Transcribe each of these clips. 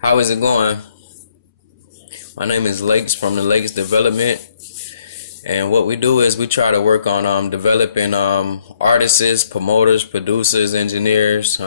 How is it going? My name is Lakes from the Lakes Development, and what we do is we try to work on developing artists, promoters, producers, engineers,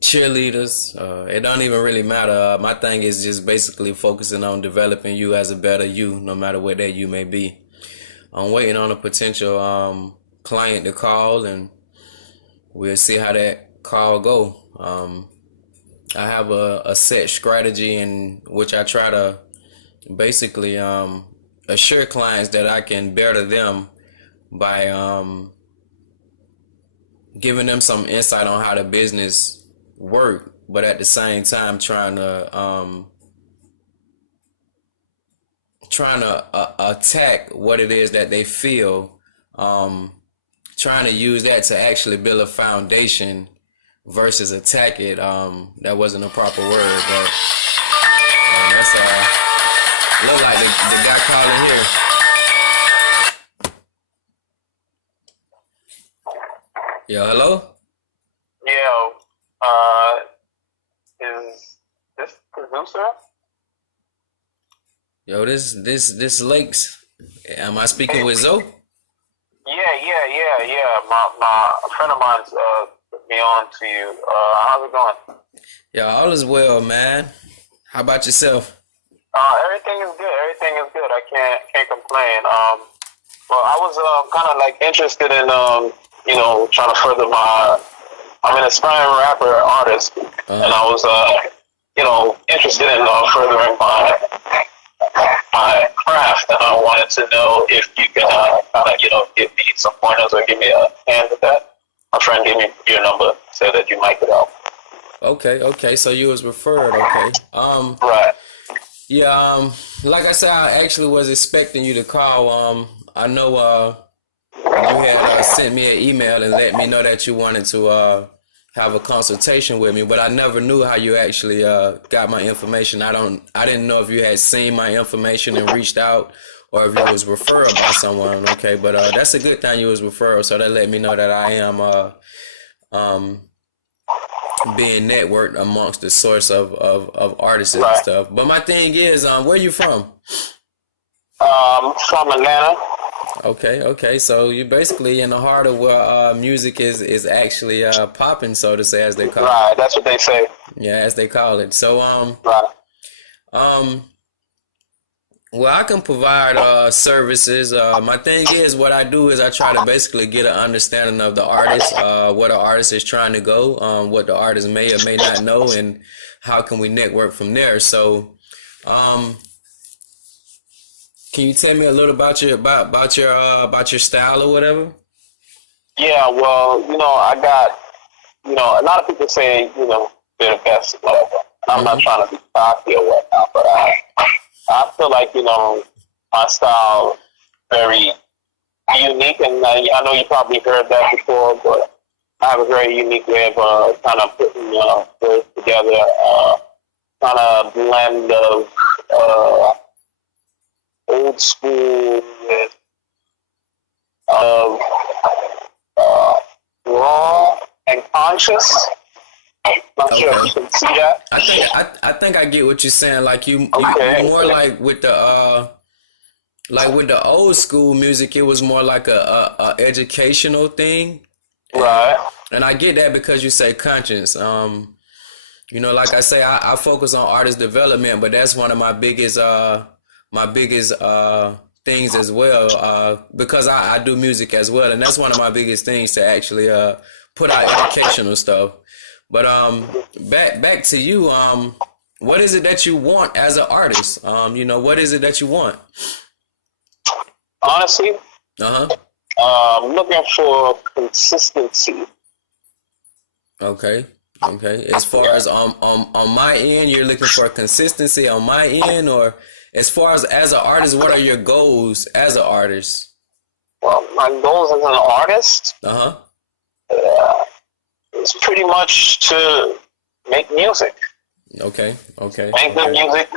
cheerleaders. It don't even really matter. My thing is just basically focusing on developing you as a better you, no matter what that you may be. I'm waiting on a potential client to call, and we'll see how that call go. I have a set strategy in which I try to basically assure clients that I can better them by giving them some insight on how the business work, but at the same time trying to attack what it is that they feel, um, trying to use that to actually build a foundation versus attack it. That wasn't a proper word, but that's look like the guy calling here. Yo, hello. Yo, is this producer? Yo, this Lakes. Am I speaking with Zoe? Yeah. My a friend of mine's put me on to you. How's it going? Yo, all is well, man. How about yourself? Everything is good. Everything is good. I can't complain. Well, I was kind of like interested in trying to further my. I'm an aspiring rapper artist, and I was interested in furthering my craft, and I wanted to know if you can give me some pointers or give me a hand with that. My friend gave me your number, said that you might could help. Okay. So you was referred. Okay. Right. Yeah. Like I said, I actually was expecting you to call. I know. You had sent me an email and let me know that you wanted to have a consultation with me, but I never knew how you actually got my information. I didn't know if you had seen my information and reached out, or if you was referred by someone. Okay, but that's a good thing you was referred, so that let me know that I am being networked amongst the source of artists and Right. stuff. But my thing is, where you from? From Atlanta. Okay. So you're basically in the heart of where music is actually popping, so to say, as they call it. Right. That's what they say. Yeah, as they call it. So Right. um, well, I can provide services. My thing is, what I do is I try to basically get an understanding of the artist, where the artist is trying to go, what the artist may or may not know, and how can we network from there. So, can you tell me a little about your style or whatever? Yeah. Well, I got a lot of people say they're the best, whatever. I'm not trying to be cocky or whatnot, but I feel like my style very unique, and I know you probably heard that before, but I have a very unique way of kind of putting words together, kind of blend of old school with of raw and conscious. Not sure if Okay. you can see that. I think I get what you're saying. Like Okay. you more like with the old school music, it was more like a educational thing, Right. and I get that because you say conscience. Like I say, I focus on artist development, but that's one of my biggest things as well, because I do music as well, and that's one of my biggest things to actually put out educational stuff. But back to you. What is it that you want as an artist? What is it that you want? Honestly, Uh huh. I'm looking for consistency. Okay. Okay. As far as on my end, you're looking for consistency on my end, or as far as an artist, what are your goals as an artist? Well, my goals as an artist Uh huh. is pretty much to make music, Okay. Okay. make good Okay. music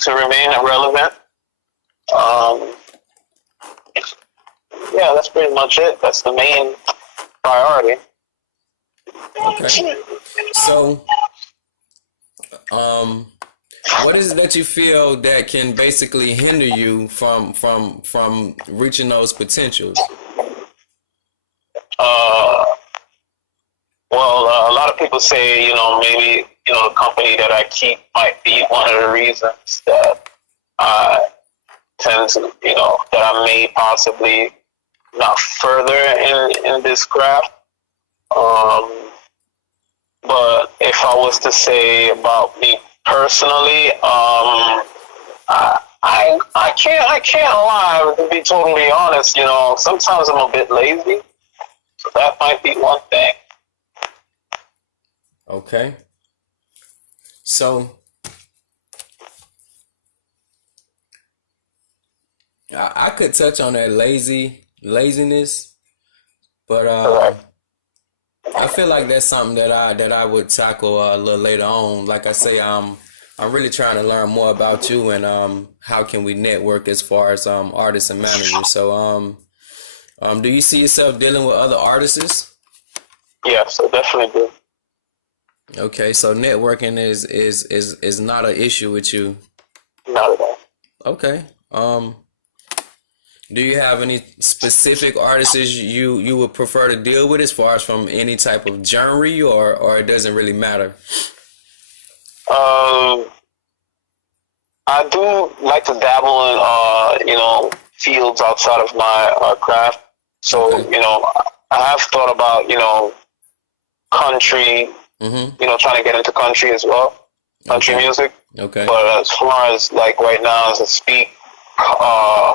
to remain relevant. Um, yeah, that's pretty much it. That's the main priority. Okay. So what is it that you feel that can basically hinder you from reaching those potentials? Uh, a lot of people say, maybe, the company that I keep might be one of the reasons that I tend to, that I may possibly not further in this craft. Um, but if I was to say about me personally, I can't lie, to be totally honest. Sometimes I'm a bit lazy, so that might be one thing. Okay. So I could touch on that laziness, but Correct. I feel like that's something that I would tackle a little later on. Like I say, I'm really trying to learn more about you and how can we network as far as artists and managers. So do you see yourself dealing with other artists? Yes, I definitely do. Okay, so networking is not an issue with you. Not at all. Okay. Do you have any specific artists you would prefer to deal with as far as from any type of genre or it doesn't really matter? Um, I do like to dabble in, fields outside of my craft. So, Okay. I have thought about, country, Mm-hmm. trying to get into country as well, country Okay. music. Okay. But as far as like right now, as I speak, uh,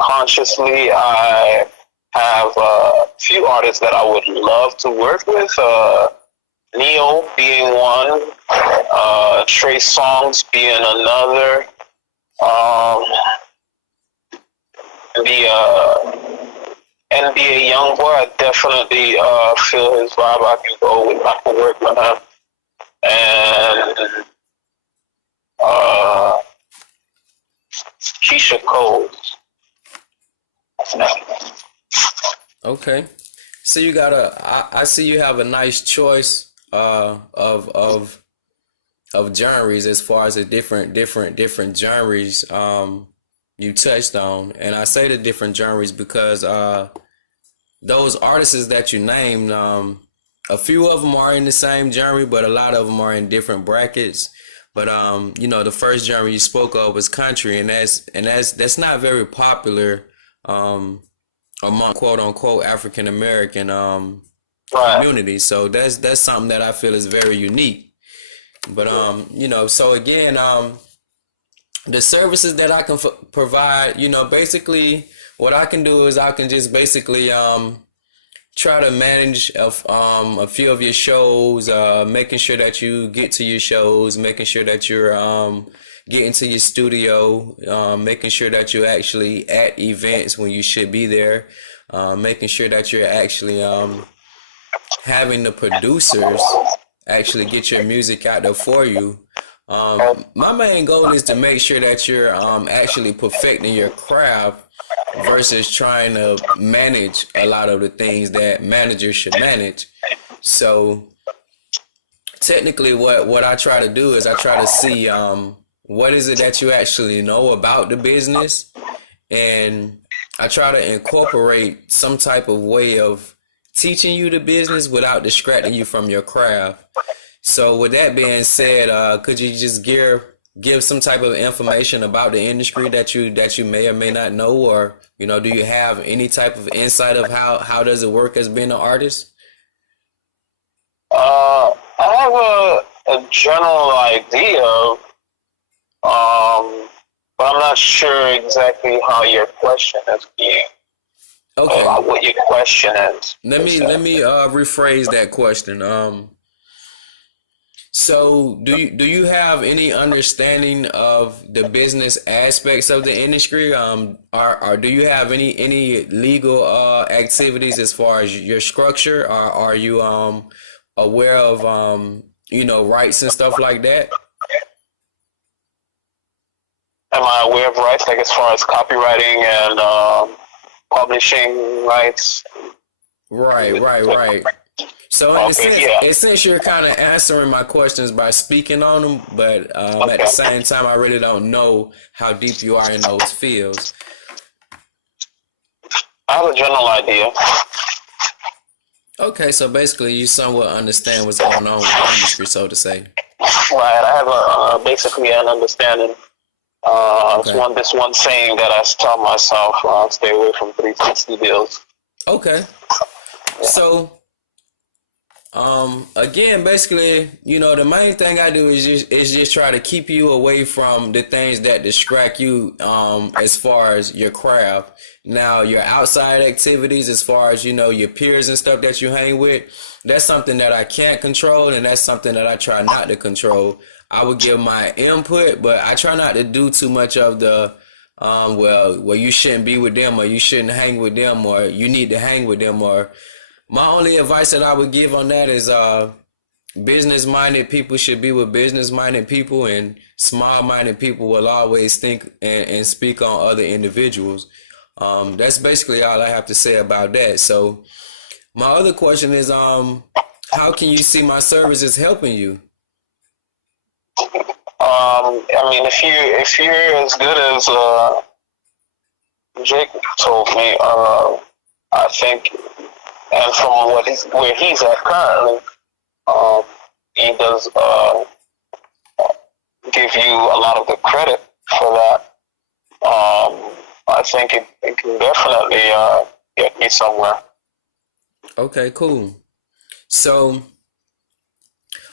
consciously, I have a few artists that I would love to work with. Neo being one, Trey Songz being another. Um, the NBA Youngboy, I definitely feel his vibe. I can work with him. And uh, Keisha Cole. Okay. So you got I see you have a nice choice of genres as far as the different genres you touched on. And I say the different genres because those artists that you named, a few of them are in the same genre, but a lot of them are in different brackets. But the first genre you spoke of was country, and that's not very popular among quote unquote African American Right. communities. So that's something that I feel is very unique. But so again, the services that I can provide, basically what I can do is I can just basically try to manage a few of your shows, making sure that you get to your shows, making sure that you're getting to your studio, making sure that you're actually at events when you should be there, making sure that you're actually having the producers actually get your music out there for you. My main goal is to make sure that you're actually perfecting your craft versus trying to manage a lot of the things that managers should manage. So technically what I try to do is I try to see what is it that you actually know about the business, and I try to incorporate some type of way of teaching you the business without distracting you from your craft. So with that being said, could you just give some type of information about the industry that you may or may not know, or do you have any type of insight of how does it work as being an artist? I have a general idea, but I'm not sure exactly how your question is being. Okay, What your question is. let me rephrase that question. So do you have any understanding of the business aspects of the industry? Or do you have any legal activities as far as your structure? Or are you aware of rights and stuff like that? Am I aware of rights, like as far as copywriting and publishing rights? Right. So Okay, yeah. in a sense, you're kind of answering my questions by speaking on them, but at the Okay. same time, I really don't know how deep you are in those fields. I have a general idea. Okay, so basically, you somewhat understand what's going on with the industry, so to say. Right. I have basically an understanding. It's Okay. this one saying that I tell myself, stay away from 360 deals. Okay. So, again, basically, the main thing I do is just try to keep you away from the things that distract you, as far as your craft. Now, your outside activities, as far as, your peers and stuff that you hang with, that's something that I can't control, and that's something that I try not to control. I would give my input, but I try not to do too much of the, well, you shouldn't be with them, or you shouldn't hang with them, or you need to hang with them, or my only advice that I would give on that is, business-minded people should be with business-minded people, and small-minded people will always think and speak on other individuals. That's basically all I have to say about that. So my other question is, how can you see my services helping you? I mean, if you're as good as Jake told me, I think, and from where he's at currently, he does give you a lot of the credit for that. I think it can definitely get me somewhere. Okay, cool. So,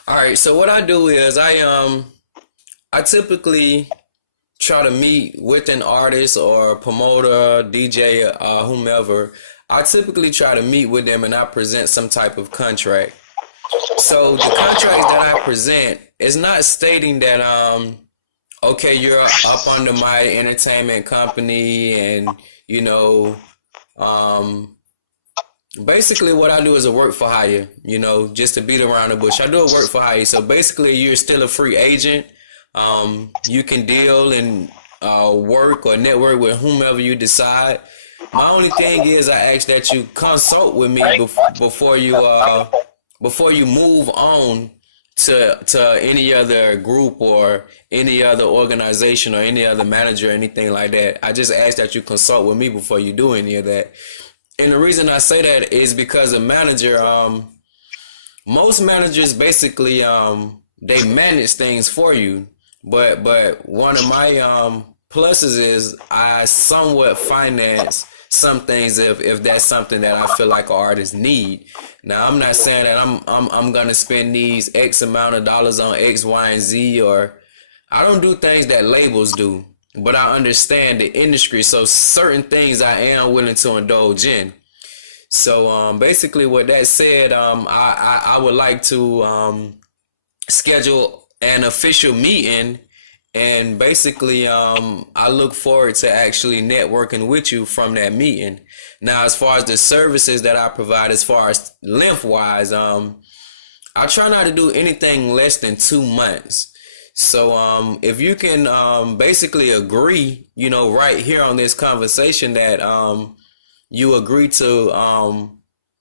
all right. So what I do is I typically try to meet with an artist or promoter, DJ, whomever. I typically try to meet with them and I present some type of contract. So the contract that I present is not stating that okay, you're up under my entertainment company, and basically what I do is a work for hire, just to beat around the bush. I do a work for hire. So basically you're still a free agent. You can deal and work or network with whomever you decide. My only thing is I ask that you consult with me before you move on to any other group or any other organization or any other manager or anything like that. I just ask that you consult with me before you do any of that. And the reason I say that is because a manager, most managers basically they manage things for you. But one of my pluses is I somewhat finance some things if that's something that I feel like an artist need. Now I'm not saying that I'm gonna spend these X amount of dollars on X, Y, and Z, or I don't do things that labels do. But I understand the industry, so certain things I am willing to indulge in. So basically, with that said, I would like to schedule an official meeting, and basically I look forward to actually networking with you from that meeting. Now, as far as the services that I provide, as far as length wise, I try not to do anything less than 2 months. So if you can basically agree, right here on this conversation that you agree to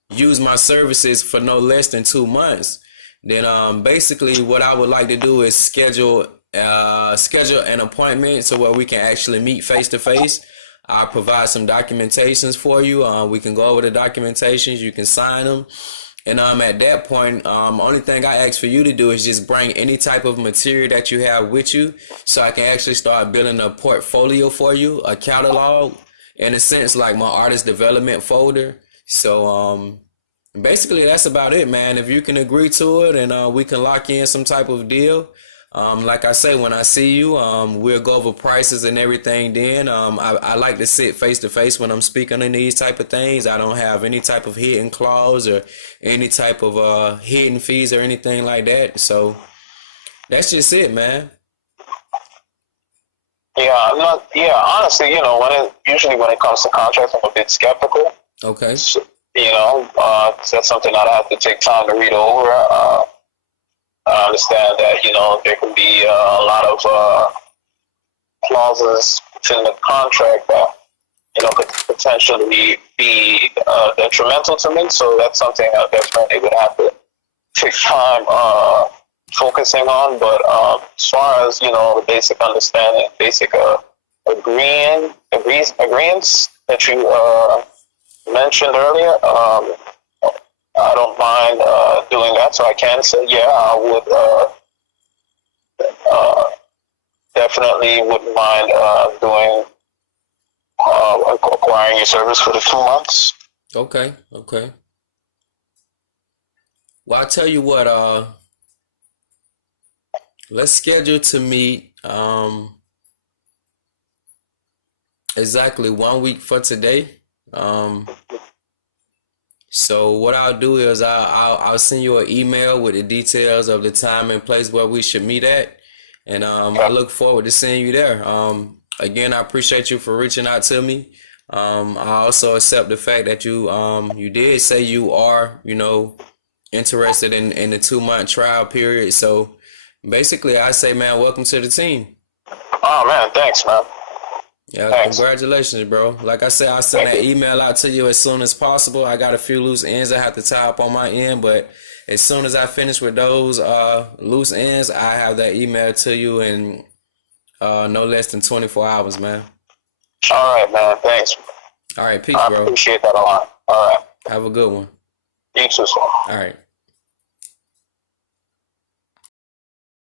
use my services for no less than 2 months, then basically what I would like to do is schedule an appointment so where we can actually meet face to face. I'll provide some documentations for you. We can go over the documentations. You can sign them. And at that point, only thing I ask for you to do is just bring any type of material that you have with you, so I can actually start building a portfolio for you, a catalog, in a sense, like my artist development folder. So basically, that's about it, man. If you can agree to it, and we can lock in some type of deal. Like I say, when I see you, we'll go over prices and everything then. I like to sit face to face when I'm speaking on these type of things. I don't have any type of hidden clause or any type of hidden fees or anything like that. So that's just it, man. Yeah, I'm not. Yeah, honestly, usually when it comes to contracts, I'm a bit skeptical. Okay. So, that's something I'd have to take time to read over. I understand that there can be a lot of clauses within the contract that could potentially be detrimental to me. So that's something I definitely would have to take time focusing on. But as far as the basic understanding, basic agreements that you mentioned earlier, I don't mind doing that. So I can say, yeah, I would definitely wouldn't mind doing acquiring your service for the 2 months. Okay. Well, I'll tell you what, let's schedule to meet exactly 1 week for today. So what I'll do is I'll send you an email with the details of the time and place where we should meet at, and I look forward to seeing you there. Again, I appreciate you for reaching out to me. I also accept the fact that you did say you are interested in the 2 month trial period. So basically, I say, man, welcome to the team. Oh man, thanks, man. Yeah, Thanks. congratulations, bro. Like I said, I'll send that email out to you as soon as possible. I got a few loose ends I have to tie up on my end, but as soon as I finish with those loose ends, I have that email to you in no less than 24 hours, man. All right, man. Thanks. All right, peace, I bro. appreciate that a lot. All right. Have a good one. You too, sir. All right.